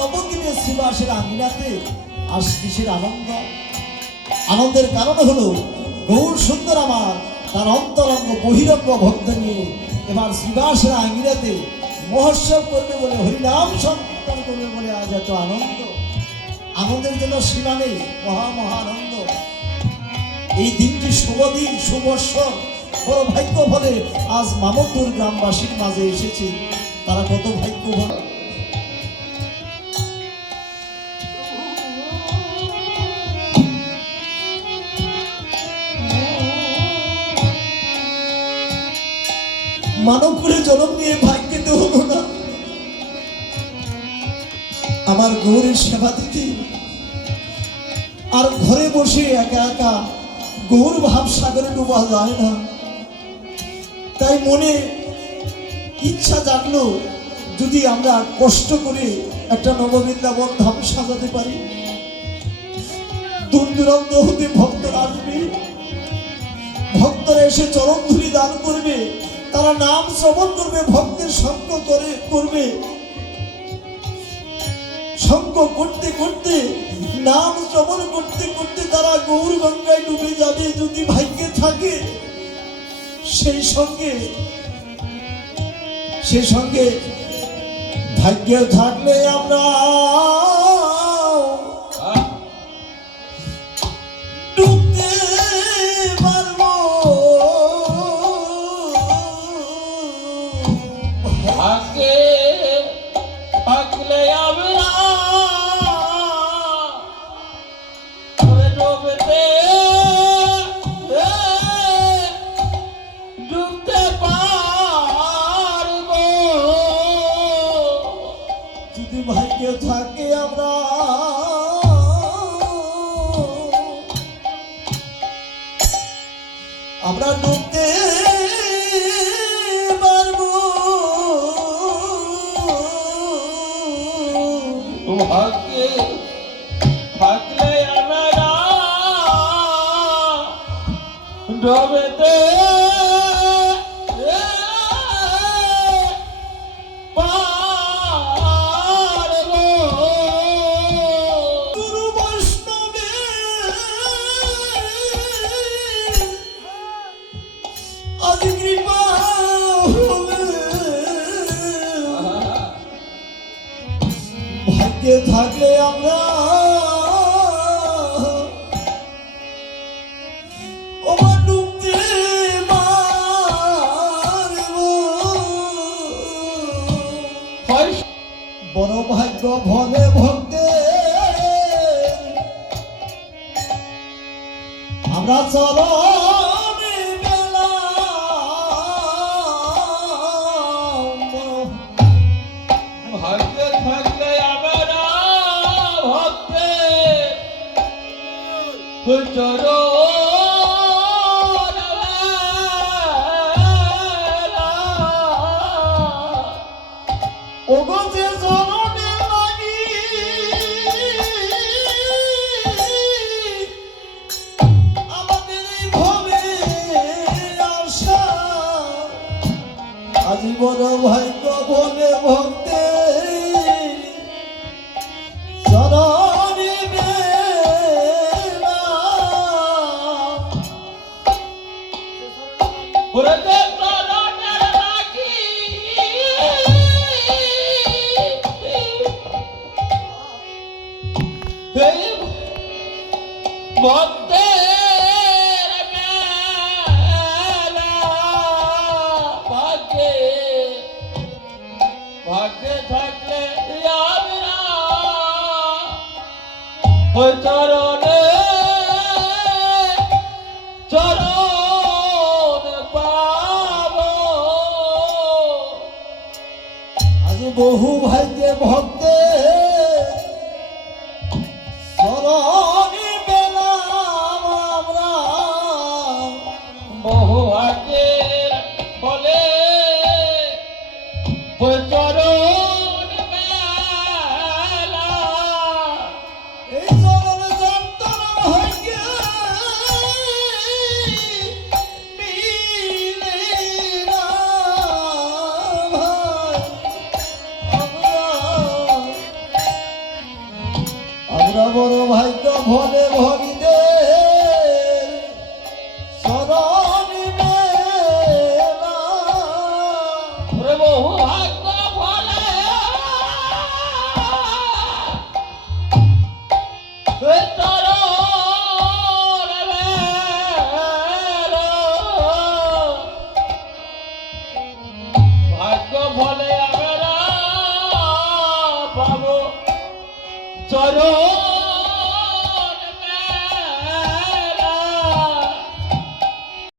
নবদ্বীপের শ্রীবাসের আঙিনাতে আজ কিসের আনন্দ? আনন্দের কারণ হলো গৌর সুন্দর আমার তার অন্তরঙ্গ বহিরঙ্গ ভক্ত নিয়ে এবার শ্রীবাসের আঙিনাতে মহোৎসব করবে বলে, হরিনাম সংকীর্তন করবে বলে আজ এত আনন্দ। আনন্দের জন্য সীমা নেই, মহা মহা আনন্দ। এই দিনটি শুভ দিন, শুভস্বর, বড় ভাগ্য বলে আজ মামদপুর গ্রামবাসীর মাঝে এসেছে। তারা কত ভাগ্যবান। মানব করে জন্ম নিয়ে ভাগ্যিত হলো না আমার গৌরের সেবা দিতে, আর ঘরে বসে একা একা গৌর ভাব সাগরে ডুবা যায় না। তাই মনে ইচ্ছা জাগলো যদি আমরা কষ্ট করে একটা নববৃন্দাবন ধাম সাজাতে পারি। দূর দূরান্ত হতে ভক্তরা আসবে, ভক্তরা এসে চরণ ধুলি দান করবে, তারা নাম শ্রবণ করবে, ভক্তের সঙ্গ করবে। সঙ্গ করতে করতে, নাম শ্রবণ করতে করতে তারা গৌর গঙ্গায় ডুবে যাবে যদি ভাগ্যে থাকে। সেই সঙ্গে ভাগ্যে থাকলে আমরা ডুবতে পারবো। ভাগ্যে থাকলে আমরা ডুবতে পারবো। যদি ভাগ্যে থাকে আমরা ডুবতে পারবো। ভাগ্যে থাকলে আমরা ডুবতে পারবো। গুরু বৈষ্ণবে আজ কৃপা হলে ভাগ্যে থাকলে আমরা ডুবতে পারবো। বড় ভাগ্য ভলে ভক্তের আমরা চরণে পেলাম। ভাগ্যে থাকলে আমরা ভক্তের চরণ ওগো যে চরণে লাগি আমাদের এই ভবে আশা, আজি বড় ভাগ্য বলে ভক্তের চরণে পেলাম। ওরে চরণের রাখি ভক্তের মেলা। ভাগ্যে থাকলে আমরা ওই চরণে চরণ পাবো। আজি বহু ভাগ্যে ভক্তের চরণে পেলাম আমরা। বহু ভাগ্যের ফলে ওই চরণ মেলা। এই চরণ যন্ত্রণা ভাগ্যে মিলে না ভাই। আমরা ওরা বড় ভাগ্য ভরে ভরিদে শরণ মেলা। ওরে বহু ভাগ্য ফলে ওই চরণ মেলা। ভাগ্য ফলে